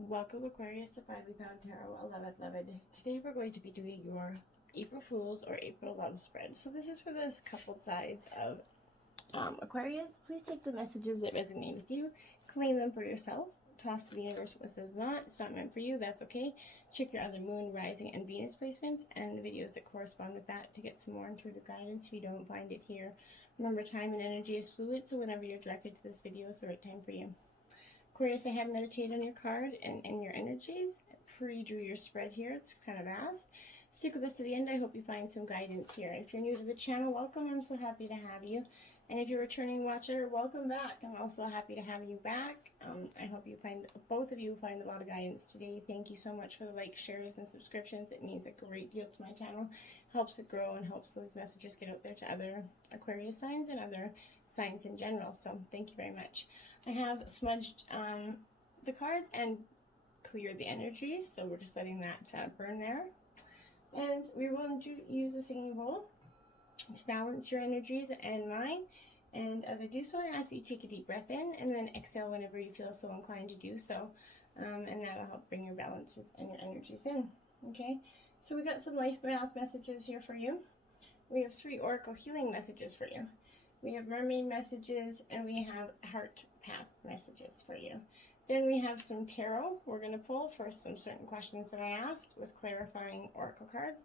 Welcome Aquarius to Finely Found Tarot 11. Today we're going to be doing your April Fool's or April Love Spread. So this is for this coupled sides of Aquarius. Please take the messages that resonate with you, claim them for yourself, toss to the universe what says not. It's not meant for you, that's okay. Check your other moon, rising, and Venus placements and the videos that correspond with that to get some more intuitive guidance if you don't find it here. Remember, time and energy is fluid, so whenever you're directed to this video, it's the right time for you. Aquarius, I have meditated on your card and your energies. Pre-drew your spread here. It's kind of vast. Stick with us to the end. I hope you find some guidance here. If you're new to the channel, welcome. I'm so happy to have you. And if you're a returning watcher, welcome back. I'm also happy to have you back. I hope both of you find a lot of guidance today. Thank you so much for the likes, shares, and subscriptions. It means a great deal to my channel. Helps it grow and helps those messages get out there to other Aquarius signs and other signs in general. So thank you very much. I have smudged the cards and cleared the energies, so we're just letting that burn there. And we will use the singing bowl to balance your energies and mine. And as I do so, I ask that you take a deep breath in and then exhale whenever you feel so inclined to do so. And that'll help bring your balances and your energies in. Okay, so we got some life path messages here for you. We have 3 oracle healing messages for you. We have mermaid messages and we have heart path messages for you. Then we have some tarot we're going to pull for some certain questions that I asked with clarifying oracle cards.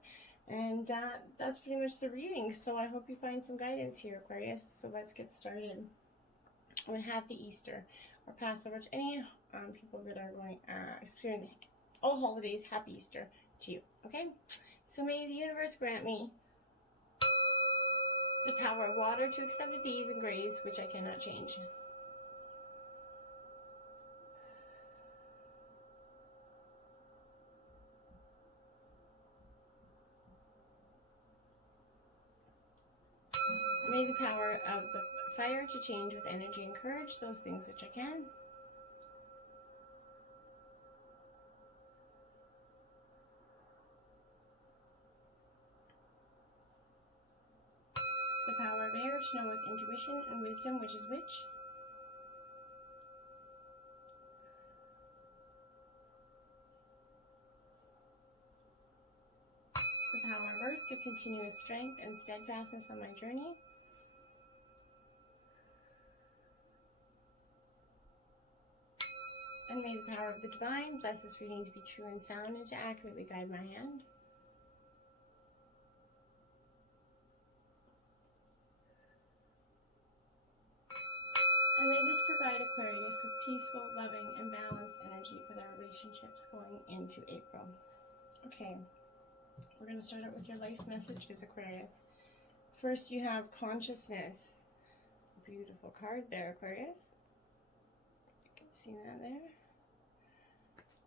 And that's pretty much the reading. So I hope you find some guidance here, Aquarius. So let's get started. With Happy Easter or Passover to any people that are going experiencing all holidays. Happy Easter to you. Okay. So may the universe grant me the power of water to accept with ease and grace, which I cannot change. May the power of the fire to change with energy and courage those things which I can. The power of air to know with intuition and wisdom which is which. The power of earth to continuous strength and steadfastness on my journey. And may the power of the divine bless this reading to be true and sound and to accurately guide my hand. And may this provide Aquarius with peaceful, loving, and balanced energy for their relationships going into April. Okay, we're going to start out with your life messages, Aquarius. First, you have consciousness. Beautiful card there, Aquarius. You can see that there.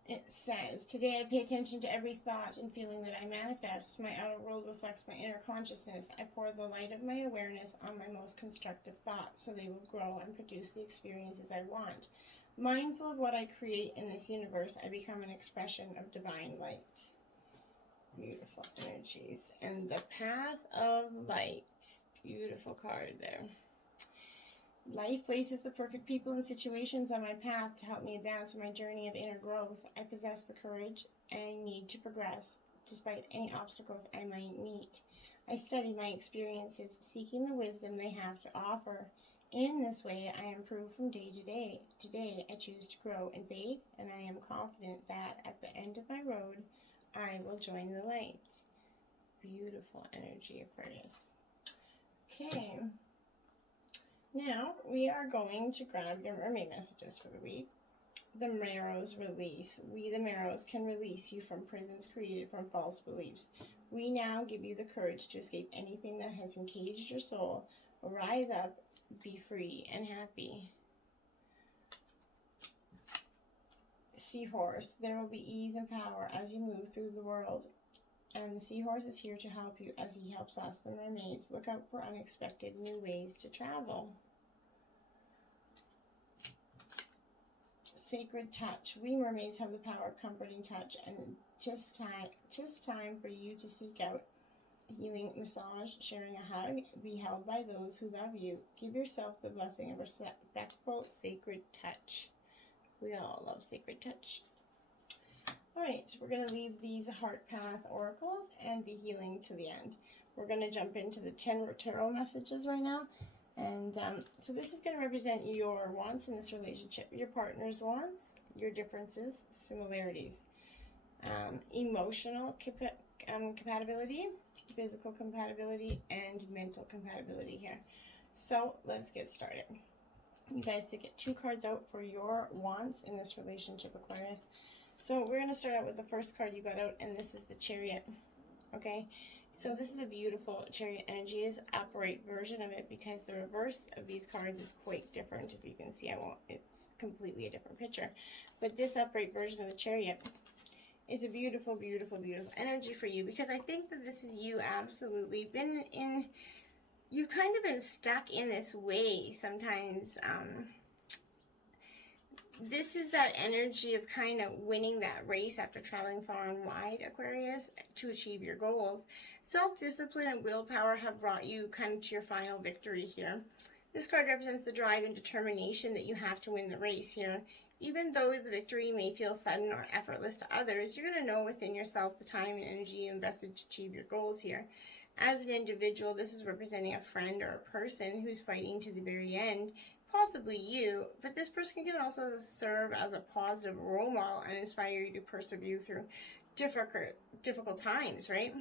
It says, today I pay attention to every thought and feeling that I manifest. My outer world reflects my inner consciousness. I pour the light of my awareness on my most constructive thoughts so they will grow and produce the experiences I want. Mindful of what I create in this universe, I become an expression of divine light. Beautiful energies. And the path of light. Beautiful card there. Life places the perfect people and situations on my path to help me advance on my journey of inner growth. I possess the courage I need to progress, despite any obstacles I might meet. I study my experiences, seeking the wisdom they have to offer. In this way, I improve from day to day. Today, I choose to grow in faith, and I am confident that at the end of my road, I will join the light. Beautiful energy, Aquarius. Okay. Now, we are going to grab your mermaid messages for the week. The Marrow's release. We, the Marrows, can release you from prisons created from false beliefs. We now give you the courage to escape anything that has encaged your soul. Rise up, be free and happy. Seahorse. There will be ease and power as you move through the world. And the Seahorse is here to help you as he helps us, the mermaids. Look out for unexpected new ways to travel. Sacred touch. We mermaids have the power of comforting touch, and tis time for you to seek out healing massage, sharing a hug, be held by those who love you. Give yourself the blessing of respectful sacred touch. We all love sacred touch. All right, so we're going to leave these heart path oracles and the healing to the end. We're going to jump into the 10 tarot messages right now. And so this is going to represent your wants in this relationship, your partner's wants, your differences, similarities, emotional compatibility, physical compatibility, and mental compatibility here. So let's get started. You guys to get 2 cards out for your wants in this relationship, Aquarius. So we're going to start out with the first card you got out, and this is the Chariot. Okay, so this is a beautiful Chariot energy. It is an upright version of it because the reverse of these cards is quite different. If you can see, it's completely a different picture. But this upright version of the Chariot is a beautiful, beautiful, beautiful energy for you, because I think that this is you absolutely been in, you've kind of been stuck in this way sometimes. This is that energy of kind of winning that race after traveling far and wide, Aquarius, to achieve your goals. Self-discipline and willpower have brought you kind of to your final victory here. This card represents the drive and determination that you have to win the race here. Even though the victory may feel sudden or effortless to others, you're going to know within yourself the time and energy you invested to achieve your goals here. As an individual, this is representing a friend or a person who's fighting to the very end. Possibly you, but this person can also serve as a positive role model and inspire you to persevere through difficult times, right?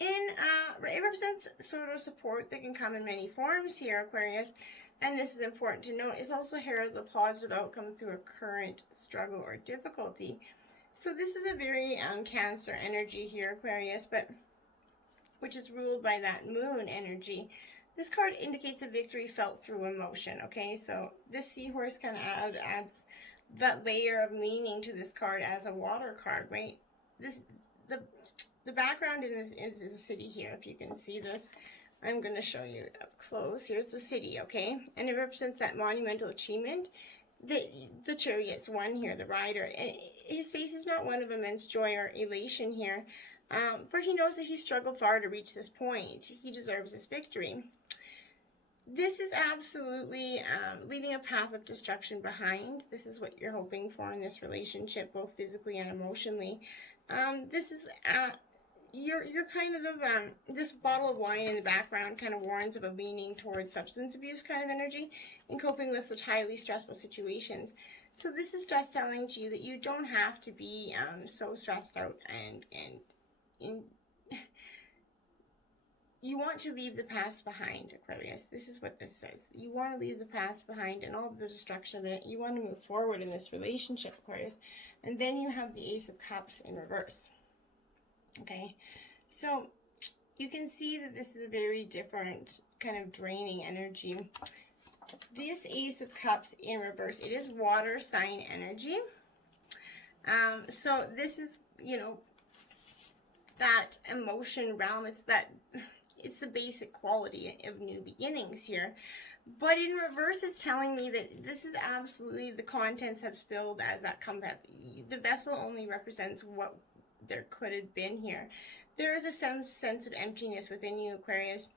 It represents sort of support that can come in many forms here, Aquarius, and this is important to note. It also heralds a positive outcome through a current struggle or difficulty. So this is a very Cancer energy here, Aquarius, but which is ruled by that Moon energy. This card indicates a victory felt through emotion, okay? So this seahorse kind of adds that layer of meaning to this card as a water card, right? The background in this is a city here, if you can see this. I'm going to show you up close. Here's the city, okay? And it represents that monumental achievement. The Chariot's one here, the rider. And his face is not one of immense joy or elation here, for he knows that he struggled far to reach this point. He deserves this victory. This is absolutely leaving a path of destruction behind. This is what you're hoping for in this relationship, both physically and emotionally. This is you're kind of this bottle of wine in the background kind of warns of a leaning towards substance abuse kind of energy in coping with such highly stressful situations. So this is just telling to you that you don't have to be so stressed out and you want to leave the past behind, Aquarius. This is what this says. You want to leave the past behind and all the destruction of it. You want to move forward in this relationship, Aquarius. And then you have the Ace of Cups in reverse. Okay, so you can see that this is a very different kind of draining energy. This Ace of Cups in reverse, it is water sign energy. So this is, you know, that emotion realm. It's the basic quality of new beginnings here. But in reverse, it's telling me that this is absolutely, the contents have spilled as that comeback. The vessel only represents what there could have been here. There is a sense of emptiness within you, Aquarius.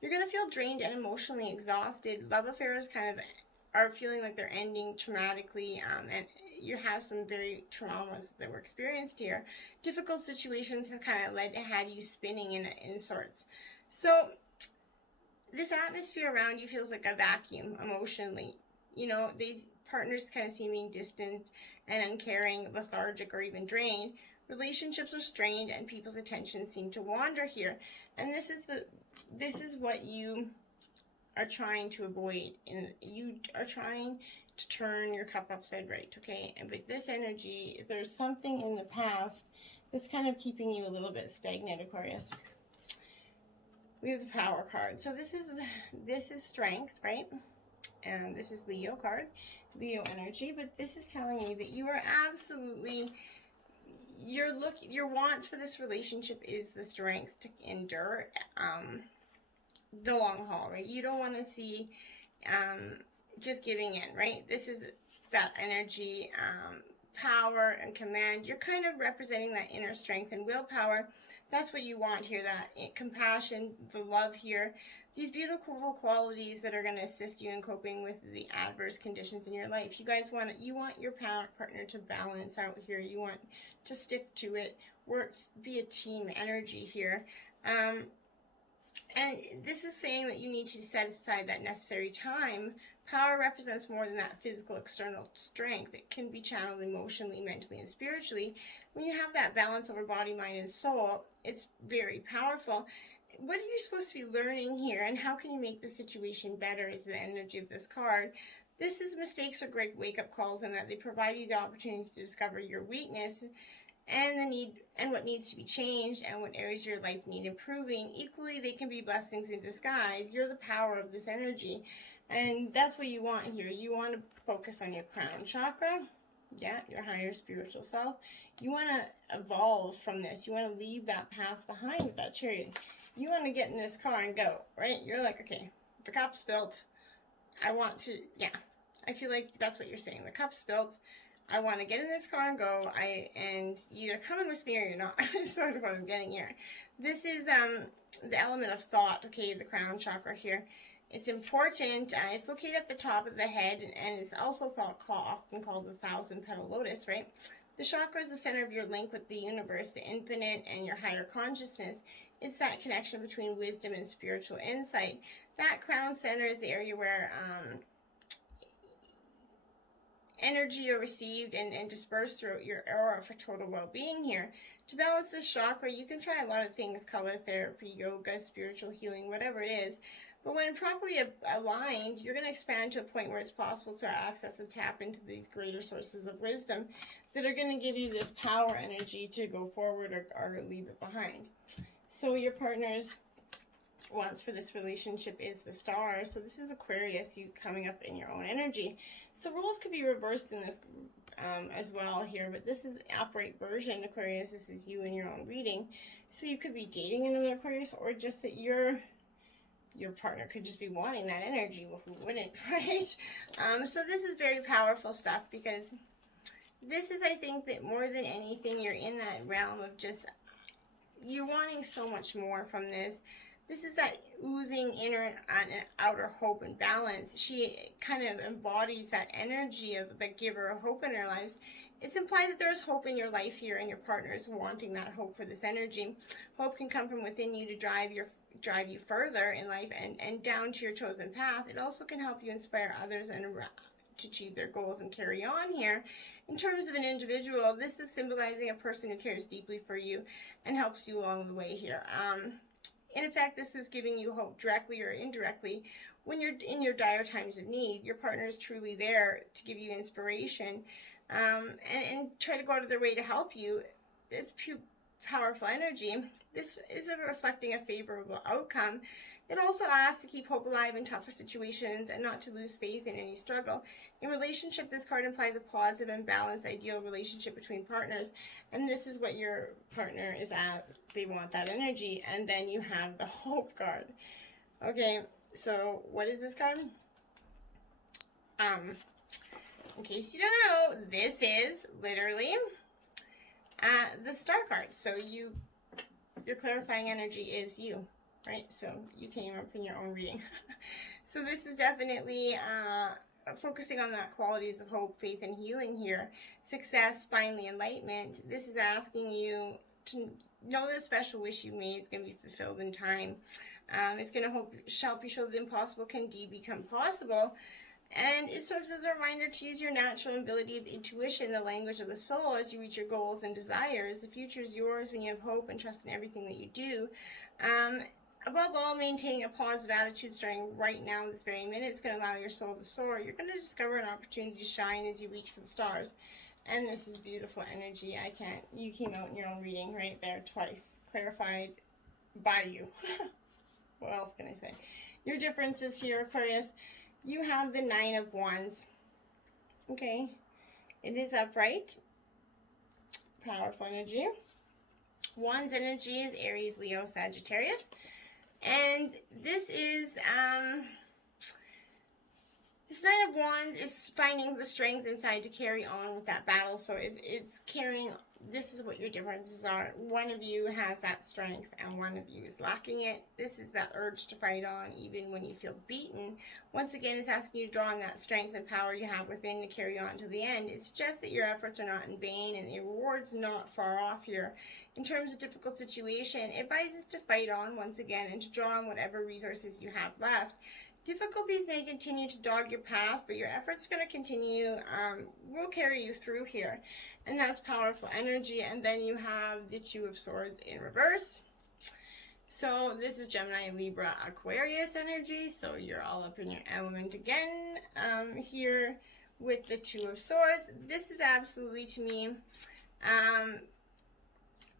You're going to feel drained and emotionally exhausted. Love affairs kind of are feeling like they're ending traumatically, and you have some very traumas that were experienced here. Difficult situations have kind of had you spinning in sorts. So this atmosphere around you feels like a vacuum emotionally. You know, these partners kind of seeming distant and uncaring, lethargic, or even drained. Relationships are strained and people's attention seem to wander here. And this is what you are trying to avoid. And you are trying to turn your cup upside right, okay? And with this energy, there's something in the past that's kind of keeping you a little bit stagnant, Aquarius. We have the Power card. So this is strength, right? And this is Leo card, Leo energy. But this is telling me that you are absolutely, your wants for this relationship is the strength to endure the long haul, right? You don't want to see just giving in, right? This is that energy power and command. You're kind of representing that inner strength and willpower. That's what you want here, that compassion, the love here. These beautiful qualities that are going to assist you in coping with the adverse conditions in your life. You guys want your partner to balance out here. You want to stick to it. Work, be a team energy here. And this is saying that you need to set aside that necessary time. Power represents more than that physical external strength. It can be channeled emotionally, mentally, and spiritually. When you have that balance over body, mind, and soul, it's very powerful. What are you supposed to be learning here, and how can you make the situation better is the energy of this card. This is mistakes are great wake-up calls, in that they provide you the opportunity to discover your weakness and the need and what needs to be changed and what areas of your life need improving. Equally, they can be blessings in disguise. You're the power of this energy, and that's what you want here. You want to focus on your crown chakra, your higher spiritual self. You want to evolve from this. You want to leave that past behind with that Chariot. You want to get in this car and go, right? You're like, okay, the cup's spilt. I want to, I feel like that's what you're saying. The cup's spilt. I want to get in this car and go. And either coming with me or you're not. That's sort of what I'm getting here. This is the element of thought, okay, the crown chakra here. It's important. It's located at the top of the head, and it's also often called the 1,000-petal lotus, right? The chakra is the center of your link with the universe, the infinite, and your higher consciousness. It's that connection between wisdom and spiritual insight. That crown center is the area where energy are received and dispersed throughout your aura for total well-being here. To balance this chakra, you can try a lot of things: color therapy, yoga, spiritual healing, whatever it is. But when properly aligned, you're going to expand to a point where it's possible to access and tap into these greater sources of wisdom that are going to give you this power energy to go forward or leave it behind. So your partner's wants for this relationship is the star. So this is Aquarius, you coming up in your own energy. So roles could be reversed in this as well here, but this is upright version Aquarius. This is you in your own reading. So you could be dating another Aquarius, or just that your partner could just be wanting that energy. Well, who wouldn't, right? So this is very powerful stuff, because this is, I think, that more than anything, you're in that realm of just, you're wanting so much more from this. This is that oozing inner and outer hope and balance. She kind of embodies that energy of the giver of hope in our lives. It's implied that there's hope in your life here, and your partner is wanting that hope for this energy. Hope can come from within you to drive you further in life and down to your chosen path. It also can help you inspire others and to achieve their goals and carry on here. In terms of an individual, this is symbolizing a person who cares deeply for you and helps you along the way here. In effect, this is giving you hope directly or indirectly. When you're in your dire times of need, your partner is truly there to give you inspiration and try to go out of their way to help you. It's powerful energy. This is reflecting a favorable outcome. It also asks to keep hope alive in tougher situations and not to lose faith in any struggle. In relationship, this card implies a positive and balanced ideal relationship between partners, and this is what your partner is at. They want that energy. And then you have the hope card. Okay, so what is this card? In case you don't know, this is literally the star card. So your clarifying energy is you, right? So you came up in your own reading. So this is definitely focusing on that qualities of hope, faith, and healing here. Success, finally, enlightenment. This is asking you to know the special wish you made is going to be fulfilled in time. It's going to help you show that the impossible can indeed become possible. And it serves as a reminder to use your natural ability of intuition, the language of the soul, as you reach your goals and desires. The future is yours when you have hope and trust in everything that you do. Above all, maintaining a positive attitude starting right now, this very minute. It's going to allow your soul to soar. You're going to discover an opportunity to shine as you reach for the stars. And this is beautiful energy. You came out in your own reading right there twice. Clarified by you. What else can I say? Your differences here, Aquarius. You have the 9 of Wands. Okay. It is upright. Powerful energy. Wands energy is Aries, Leo, Sagittarius. And this is This Knight of Wands is finding the strength inside to carry on with that battle. So it's carrying, this is what your differences are. One of you has that strength and one of you is lacking it. This is that urge to fight on even when you feel beaten. Once again, it's asking you to draw on that strength and power you have within to carry on to the end. It's just that your efforts are not in vain and the reward's not far off here. In terms of difficult situation, it advises to fight on once again and to draw on whatever resources you have left. Difficulties may continue to dog your path, but your efforts are going to continue, will carry you through here. And that's powerful energy. And then you have the Two of Swords in reverse. So this is Gemini, Libra, Aquarius energy. So you're all up in your element again here with the Two of Swords. This is absolutely, to me,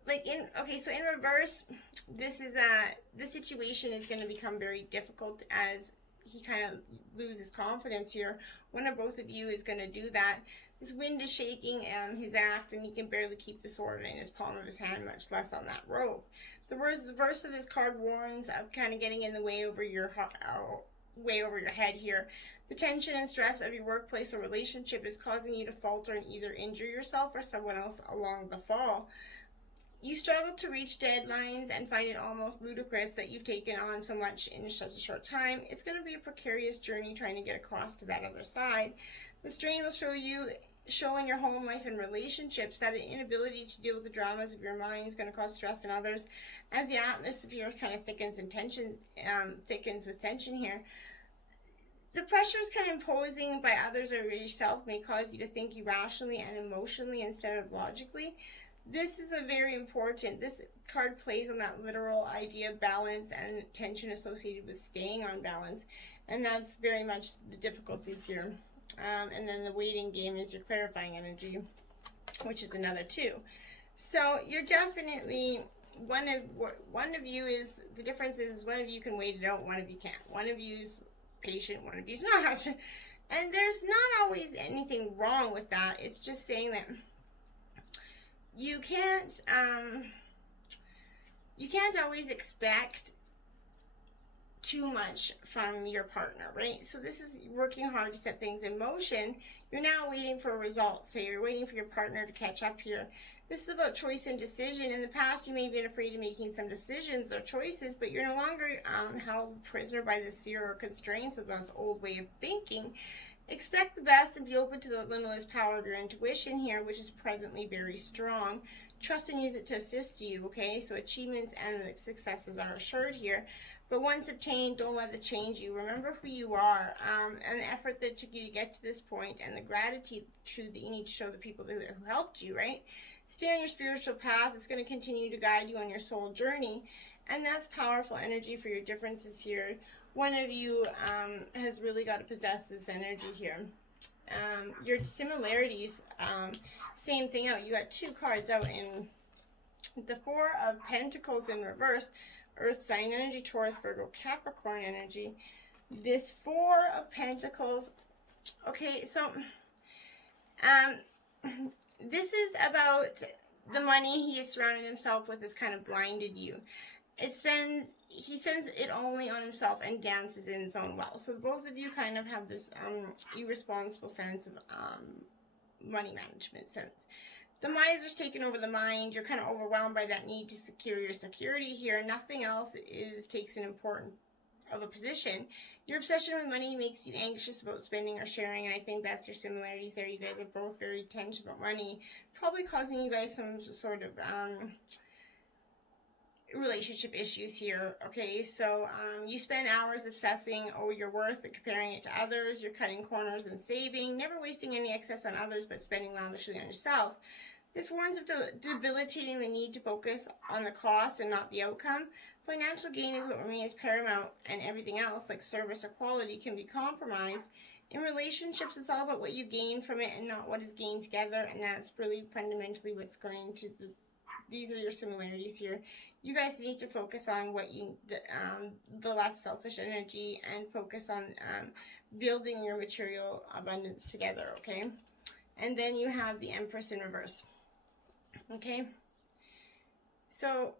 so in reverse, this is the situation is going to become very difficult as he kind of loses confidence here. One or both of you is going to do that. This wind is shaking his act, and he can barely keep the sword in his palm of his hand, much less on that rope. The verse of this card warns of kind of getting in the way over your head here. The tension and stress of your workplace or relationship is causing you to falter and either injure yourself or someone else along the fall. You struggle to reach deadlines and find it almost ludicrous that you've taken on so much in such a short time. It's going to be a precarious journey trying to get across to that other side. The strain will show in your home life and relationships that an inability to deal with the dramas of your mind is going to cause stress in others as the atmosphere kind of thickens with tension here. The pressures kind of imposing by others or yourself may cause you to think irrationally and emotionally instead of logically. This is a very important, this card plays on that literal idea of balance and tension associated with staying on balance. And that's very much the difficulties here. And then the waiting game is your clarifying energy, which is another 2. So you're definitely, one of you is, the difference is one of you can wait it out, one of you can't. One of you is patient, one of you is not. And there's not always anything wrong with that. It's just saying that you can't always expect too much from your partner, right? So this is working hard to set things in motion. You're now waiting for a result. So you're waiting for your partner to catch up here. This is about choice and decision. In the past, you may have been afraid of making some decisions or choices, but you're no longer held prisoner by this fear or constraints of this old way of thinking. Expect the best and be open to the limitless power of your intuition here, which is presently very strong. Trust and use it to assist you, okay? So achievements and successes are assured here. But once obtained, don't let it change you. Remember who you are and the effort that took you to get to this point and the gratitude that you need to show the people who helped you, right? Stay on your spiritual path. It's going to continue to guide you on your soul journey. And that's powerful energy for your differences here. One of you has really got to possess this energy here. Your similarities, same thing out. You got 2 cards out in the 4 of Pentacles in reverse, Earth sign energy, Taurus, Virgo, Capricorn energy. This 4 of Pentacles, okay, so this is about the money he has surrounded himself with has kind of blinded you. He spends it only on himself and dances in his own well. So both of you kind of have this irresponsible sense of money management sense. The miser's taken over the mind. You're kind of overwhelmed by that need to secure your security here. Nothing else takes an important of a position. Your obsession with money makes you anxious about spending or sharing, and I think that's your similarities there. You guys are both very tense about money, probably causing you guys some sort of relationship issues here. Okay, so you spend hours obsessing over your worth and comparing it to others. You're cutting corners and saving, never wasting any excess on others but spending lavishly on yourself. This warns of debilitating the need to focus on the cost and not the outcome. Financial gain is what remains paramount, and everything else like service or quality can be compromised. In relationships, it's all about what you gain from it and not what is gained together, and that's really fundamentally what's going to these are your similarities here. You guys need to focus on what the less selfish energy and focus on building your material abundance together, okay? And then you have the Empress in reverse, okay? So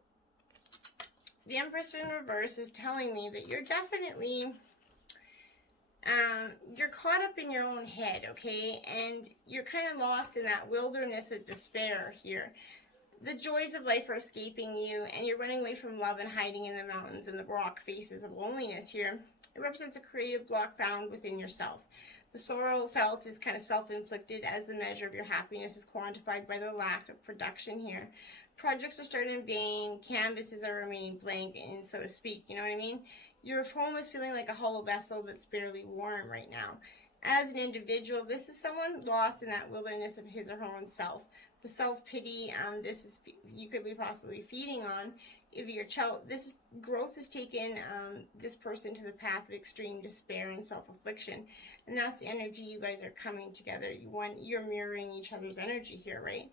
the Empress in reverse is telling me that you're definitely you're caught up in your own head, okay? And you're kind of lost in that wilderness of despair here. The joys of life are escaping you, and you're running away from love and hiding in the mountains and the rock faces of loneliness here. It represents a creative block found within yourself. The sorrow felt is kind of self-inflicted, as the measure of your happiness is quantified by the lack of production here. Projects are starting in vain, canvases are remaining blank, and so to speak, you know what I mean? Your home is feeling like a hollow vessel that's barely warm right now. As an individual, this is someone lost in that wilderness of his or her own self. The self-pity, this is you could be possibly feeding on. If your child, this growth has taken this person to the path of extreme despair and self-affliction, and that's the energy you guys are coming together. You're mirroring each other's energy here, right?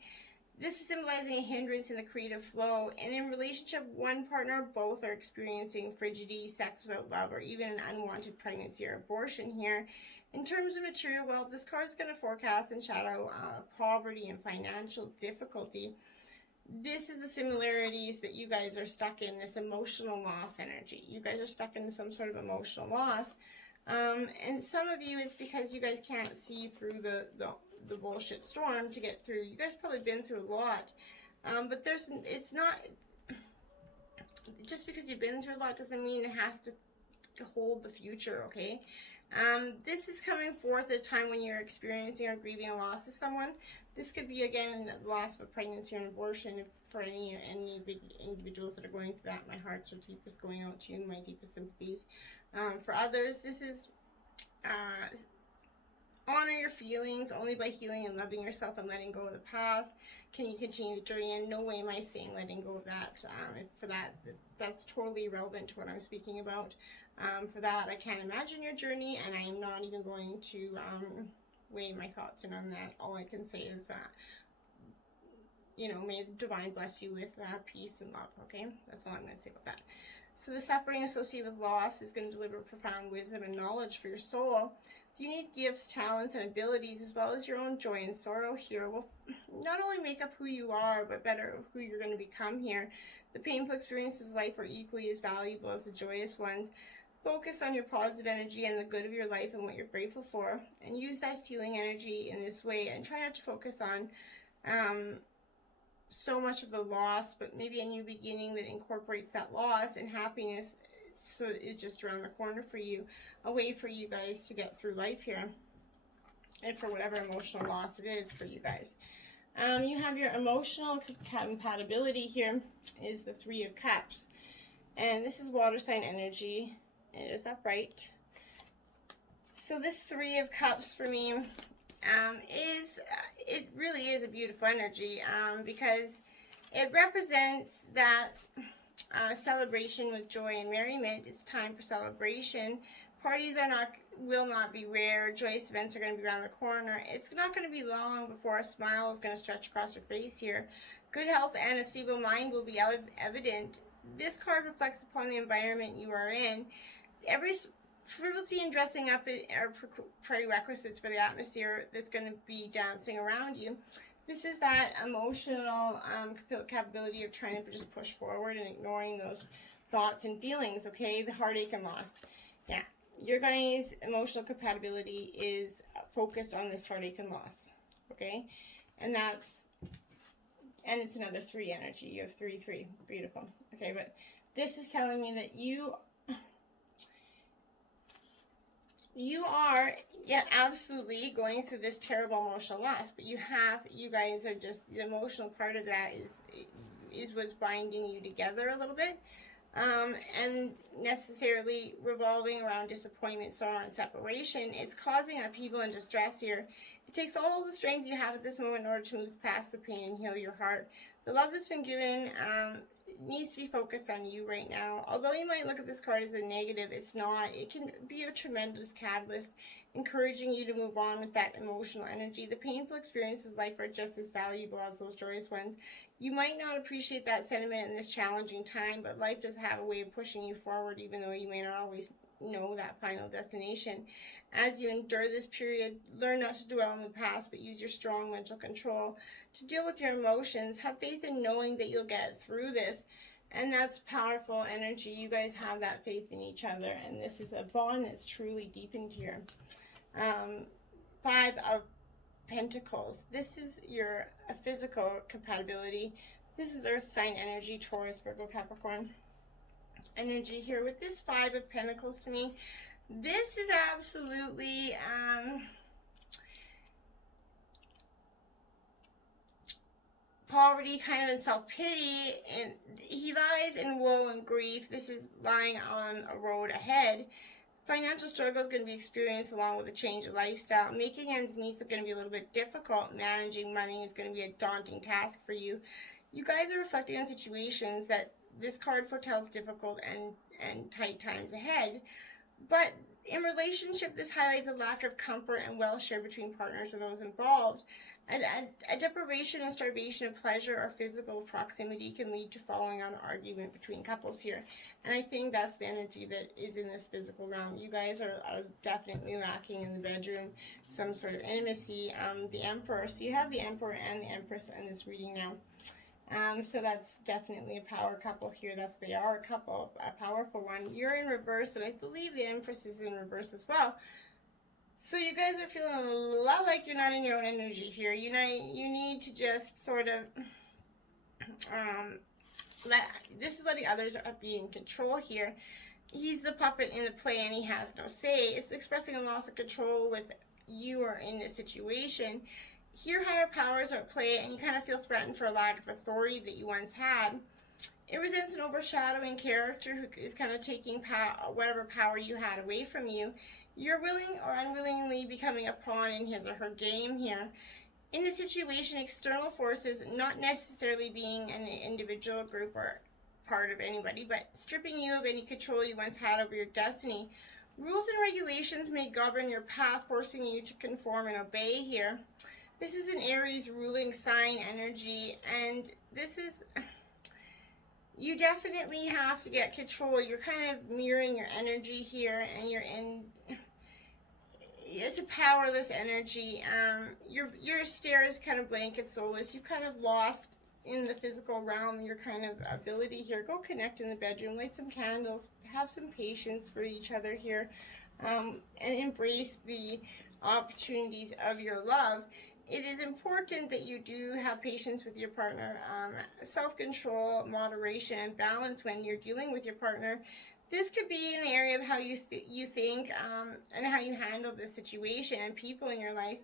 This is symbolizing a hindrance in the creative flow, and in relationship, one partner or both are experiencing frigidity, sex without love, or even an unwanted pregnancy or abortion here. In terms of material wealth, this card is going to forecast and shadow poverty and financial difficulty. This is the similarities that you guys are stuck in, this emotional loss energy. You guys are stuck in some sort of emotional loss. And some of you, it's because you guys can't see through the bullshit storm to get through. You guys probably been through a lot. But it's not, just because you've been through a lot doesn't mean it has to hold the future, okay? This is coming forth at a time when you're experiencing or grieving a loss of someone. This could be, again, the loss of a pregnancy or an abortion. For any individuals that are going through that, my heart's deepest going out to you, my deepest sympathies. For others, this is honor your feelings. Only by healing and loving yourself and letting go of the past can you continue the journey. And no way am I saying letting go of that. For that, that's totally irrelevant to what I'm speaking about. For that, I can't imagine your journey, and I am not even going to weigh my thoughts in on that. All I can say is may the divine bless you with peace and love, okay? That's all I'm going to say about that. So the suffering associated with loss is going to deliver profound wisdom and knowledge for your soul. The unique gifts, talents, and abilities, as well as your own joy and sorrow here, will not only make up who you are, but better who you're going to become here. The painful experiences of life are equally as valuable as the joyous ones. Focus on your positive energy and the good of your life and what you're grateful for, and use that healing energy in this way, and try not to focus on so much of the loss, but maybe a new beginning that incorporates that loss, and happiness so it's just around the corner for you, a way for you guys to get through life here, and for whatever emotional loss it is for you guys. You have your emotional compatibility here is the Three of Cups, and this is water sign energy. It is upright. So this Three of Cups for me it really is a beautiful energy, because it represents that celebration with joy and merriment. It's time for celebration. Parties will not be rare. Joyous events are going to be around the corner. It's not going to be long before a smile is going to stretch across your face here. Good health and a stable mind will be evident. This card reflects upon the environment you are in. Every frivolity and dressing up are prerequisites for the atmosphere that's going to be dancing around you. This is that emotional capability of trying to just push forward and ignoring those thoughts and feelings, okay? The heartache and loss. Yeah, your guys' emotional compatibility is focused on this heartache and loss, okay? And it's another 3 energy. You have 3, 3. Beautiful. Okay, but this is telling me that you are, absolutely going through this terrible emotional loss, but you guys are just, the emotional part of that is what's binding you together a little bit, and necessarily revolving around disappointment, sorrow, and separation. It's causing upheaval and distress here. It takes all the strength you have at this moment in order to move past the pain and heal your heart. The love that's been given needs to be focused on you right now. Although you might look at this card as a negative, it's not. It can be a tremendous catalyst, encouraging you to move on with that emotional energy. The painful experiences of life are just as valuable as those joyous ones. You might not appreciate that sentiment in this challenging time, but life does have a way of pushing you forward, even though you may not always know that final destination. As you endure this period, learn not to dwell on the past, but use your strong mental control to deal with your emotions. Have faith in knowing that you'll get through this, And that's powerful energy. You guys have that faith in each other, and this is a bond that's truly deepened here. 5 of Pentacles. This is your physical compatibility. This is Earth sign energy, Taurus, Virgo, Capricorn energy here. With this 5 of Pentacles to me, this is absolutely poverty, kind of in self-pity, and he lies in woe and grief. This is lying on a road ahead. Financial struggle is going to be experienced along with a change of lifestyle. Making ends meet is going to be a little bit difficult. Managing money is going to be a daunting task for you. You guys are reflecting on situations that this card foretells difficult and tight times ahead. But in relationship, this highlights a lack of comfort and well-share between partners or those involved. A deprivation and starvation of pleasure or physical proximity can lead to falling out an argument between couples here. And I think that's the energy that is in this physical realm. You guys are definitely lacking in the bedroom some sort of intimacy. The Emperor, so you have the Emperor and the Empress in this reading now. So that's definitely a power couple here. They are a couple, a powerful one. You're in reverse, and I believe the Empress is in reverse as well. So you guys are feeling a lot like you're not in your own energy here. You need to just sort of this is letting others be in control here. He's the puppet in the play, and he has no say. It's expressing a loss of control with you or in a situation. Here, higher powers are at play, and you kind of feel threatened for a lack of authority that you once had. It resents an overshadowing character who is kind of taking whatever power you had away from you. You're willing or unwillingly becoming a pawn in his or her game here. In the situation, external forces, not necessarily being an individual, group, or part of anybody, but stripping you of any control you once had over your destiny. Rules and regulations may govern your path, forcing you to conform and obey here. This is an Aries ruling sign energy, and this is, you definitely have to get control. You're kind of mirroring your energy here, and you're in, it's a powerless energy. Your stare is kind of blank and soulless. You've kind of lost in the physical realm your kind of ability here. Go connect in the bedroom, light some candles, have some patience for each other here, and embrace the opportunities of your love. It is important that you do have patience with your partner, self-control, moderation, and balance when you're dealing with your partner. This could be in the area of how you think and how you handle the situation and people in your life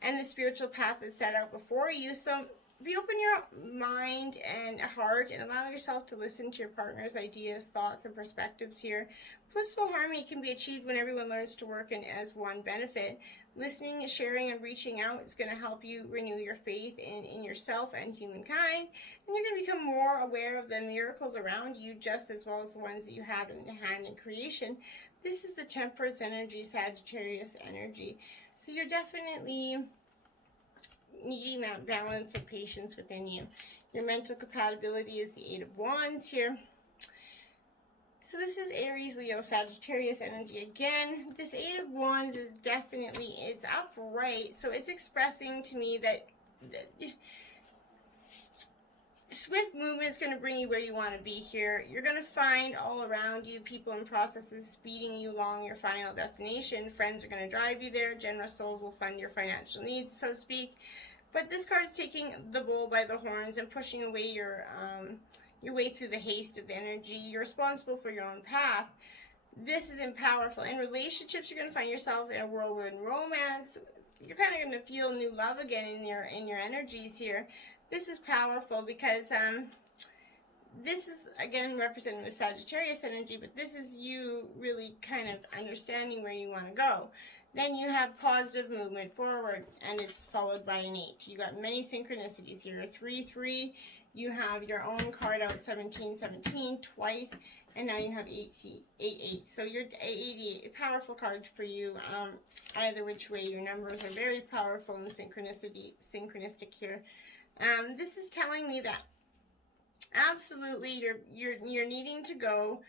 and the spiritual path that's set out before you. So be open your mind and heart and allow yourself to listen to your partner's ideas, thoughts, and perspectives here. Blissful harmony can be achieved when everyone learns to work in as one benefit. Listening, sharing, and reaching out is going to help you renew your faith in yourself and humankind. And you're going to become more aware of the miracles around you, just as well as the ones that you have in hand in creation. This is the Temperance energy, Sagittarius energy. So you're definitely needing that balance and patience within you. Your mental compatibility is the 8 of Wands here. So this is Aries, Leo, Sagittarius energy again. This 8 of Wands is definitely, it's upright. So it's expressing to me that swift movement is going to bring you where you want to be here. You're going to find all around you people and processes speeding you along your final destination. Friends are going to drive you there. Generous souls will fund your financial needs, so to speak. But this card is taking the bull by the horns and pushing away your way through the haste of the energy. You're responsible for your own path. This is powerful. In relationships, you're going to find yourself in a whirlwind romance. You're kind of going to feel new love again in your energies here. This is powerful because this is, again, representing the Sagittarius energy, but this is you really kind of understanding where you want to go. Then you have positive movement forward, and it's followed by an 8. You got many synchronicities here. 3-3, you have your own card out, 17-17 twice, and now you have 8-8. So you're 88, a powerful card for you. Either which way, your numbers are very powerful and synchronistic here. This is telling me that absolutely you're needing to go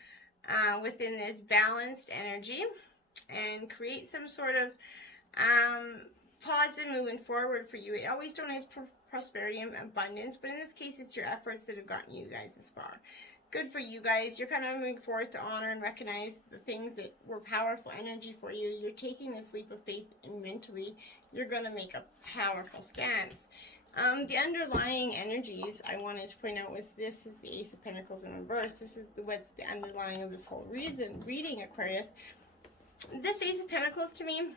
within this balanced energy and create some sort of positive movement forward for you. It always donates prosperity and abundance, but in this case, it's your efforts that have gotten you guys this far. good for you guys. You're kind of moving forward to honor and recognize the things that were powerful energy for you. You're taking this leap of faith, and mentally you're going to make a powerful stance. The underlying energies I wanted to point out was this is the Ace of Pentacles in reverse. This is what's the underlying of this whole reading, Aquarius. This Ace of Pentacles to me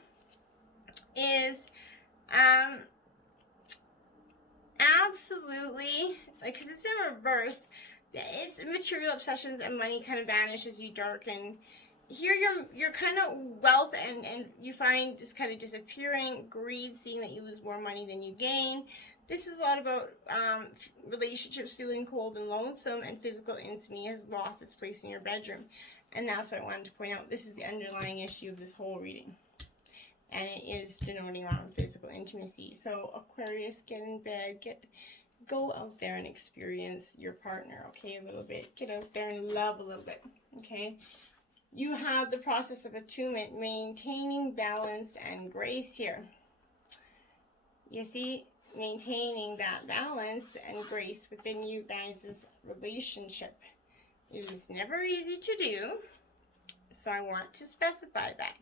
is absolutely, like, because it's in reverse, it's material obsessions and money kind of vanish as you darken. Here you're kind of wealth and you find just kind of disappearing, greed, seeing that you lose more money than you gain. This is a lot about relationships feeling cold and lonesome, and physical intimacy has lost its place in your bedroom. And that's what I wanted to point out. This is the underlying issue of this whole reading. And it is denoting on physical intimacy. So Aquarius, get in bed, go out there and experience your partner, okay, a little bit. Get out there and love a little bit, okay? You have the process of attunement, maintaining balance and grace here. You see, maintaining that balance and grace within you guys' relationship. It is never easy to do, so I want to specify that.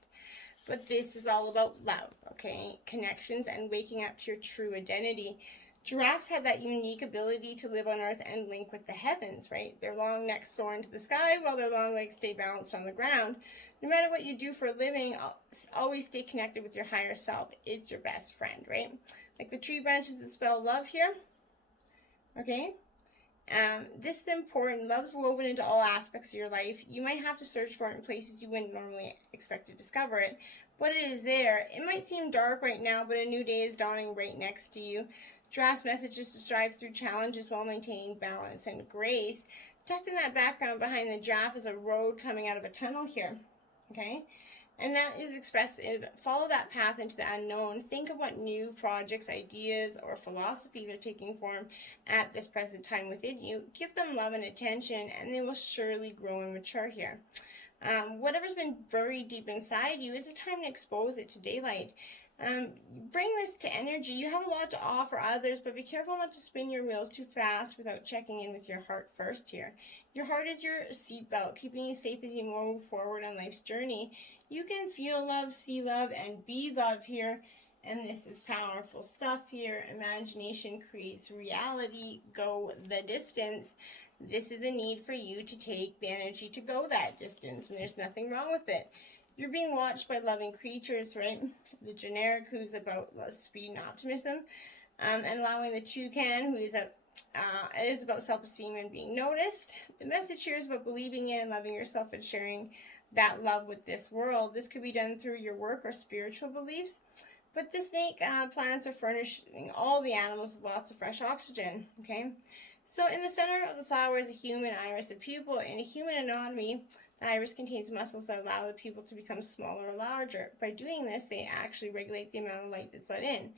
But this is all about love, okay? Connections and waking up to your true identity. Giraffes have that unique ability to live on Earth and link with the heavens, right? Their long necks soar into the sky while their long legs stay balanced on the ground. No matter what you do for a living, always stay connected with your higher self. It's your best friend, right? Like the tree branches that spell love here, okay? This is important. Love's woven into all aspects of your life. You might have to search for it in places you wouldn't normally expect to discover it, but it is there. It might seem dark right now, but a new day is dawning right next to you. Giraffe's message is to strive through challenges while maintaining balance and grace. Tucked in that background behind the giraffe is a road coming out of a tunnel here, okay? And that is expressive. Follow that path into the unknown. Think of what new projects, ideas, or philosophies are taking form at this present time within you. Give them love and attention, and they will surely grow and mature here. Whatever's been buried deep inside you, is a time to expose it to daylight. Bring this to energy. You have a lot to offer others, but be careful not to spin your wheels too fast without checking in with your heart first here. Your heart is your seatbelt, keeping you safe as you move forward on life's journey. You can feel love, see love, and be love here. And this is powerful stuff here. Imagination creates reality. Go the distance. This is a need for you to take the energy to go that distance, and there's nothing wrong with it. You're being watched by loving creatures, right? The generic, who's about speed and optimism, and allowing the toucan, who is about self-esteem and being noticed. The message here is about believing in and loving yourself and sharing that love with this world. This could be done through your work or spiritual beliefs. But the snake plants are furnishing all the animals with lots of fresh oxygen, okay? So in the center of the flower is a human iris, a pupil. In a human anatomy, the iris contains muscles that allow the pupil to become smaller or larger. By doing this, they actually regulate the amount of light that's let in.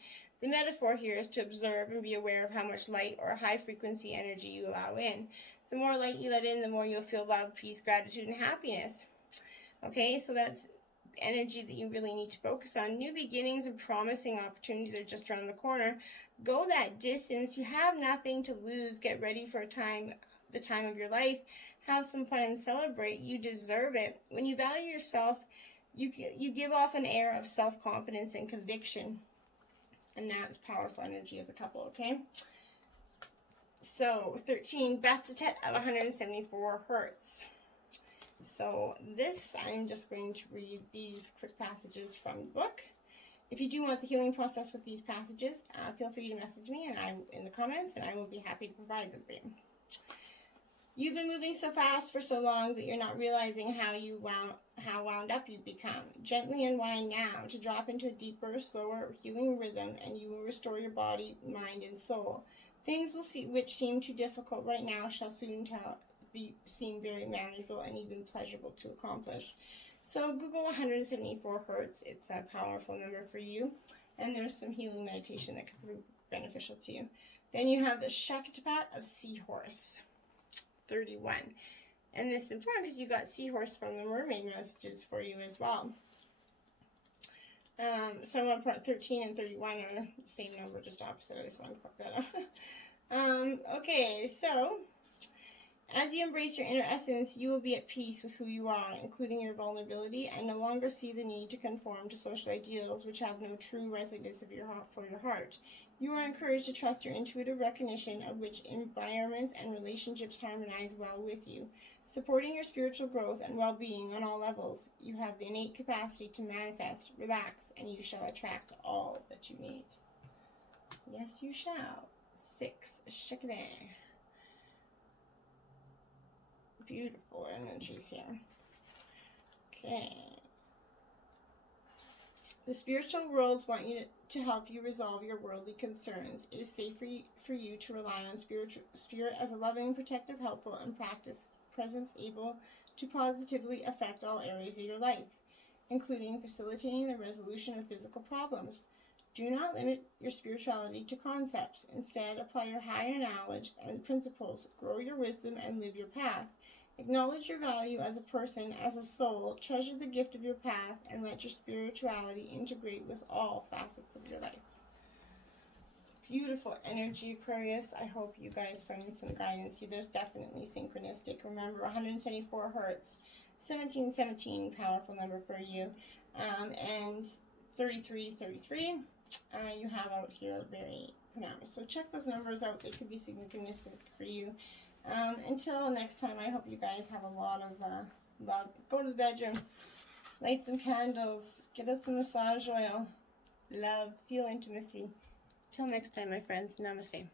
The metaphor here is to observe and be aware of how much light or high-frequency energy you allow in. The more light you let in, the more you'll feel love, peace, gratitude, and happiness. Okay, so that's energy that you really need to focus on. New beginnings and promising opportunities are just around the corner. Go that distance. You have nothing to lose. Get ready for the time of your life. Have some fun and celebrate. You deserve it. When you value yourself, you give off an air of self-confidence and conviction. And that's powerful energy as a couple, okay? So, 13, best of 174 hertz. So this, I'm just going to read these quick passages from the book. If you do want the healing process with these passages, feel free to message me in the comments, and I will be happy to provide them for you. You've been moving so fast for so long that you're not realizing how wound up you've become. Gently unwind now to drop into a deeper, slower, healing rhythm, and you will restore your body, mind, and soul. Things which seem too difficult right now shall soon seem very manageable and even pleasurable to accomplish. So Google 174 hertz. It's a powerful number for you, and there's some healing meditation that could be beneficial to you. Then you have the Shaktipat of Seahorse, 31. And this is important because you got Seahorse from the Mermaid messages for you as well. So I want to put 13 and 31 are the same number, just opposite. I just want to put that up. Okay, so As you embrace your inner essence, you will be at peace with who you are, including your vulnerability, and no longer see the need to conform to social ideals which have no true resonance of your heart for your heart. You are encouraged to trust your intuitive recognition of which environments and relationships harmonize well with you, supporting your spiritual growth and well-being on all levels. You have the innate capacity to manifest, relax, and you shall attract all that you need. Yes, you shall. 6. Shakadang. Beautiful energies here. Okay. The spiritual worlds want you to help you resolve your worldly concerns. It is safe for you to rely on spirit as a loving, protective, helpful, and presence able to positively affect all areas of your life, including facilitating the resolution of physical problems. Do not limit your spirituality to concepts. Instead, apply your higher knowledge and principles, grow your wisdom, and live your path. Acknowledge your value as a person, as a soul, treasure the gift of your path, and let your spirituality integrate with all facets of your life. Beautiful energy, Aquarius. I hope you guys find some guidance here. There's definitely synchronistic. Remember, 174 hertz, 1717, powerful number for you, and 3333. You have out here very pronounced. So check those numbers out. They could be synchronistic for you. Until next time, I hope you guys have a lot of love. Go to the bedroom, light some candles, get out some massage oil, love, feel intimacy. Till next time, my friends, namaste.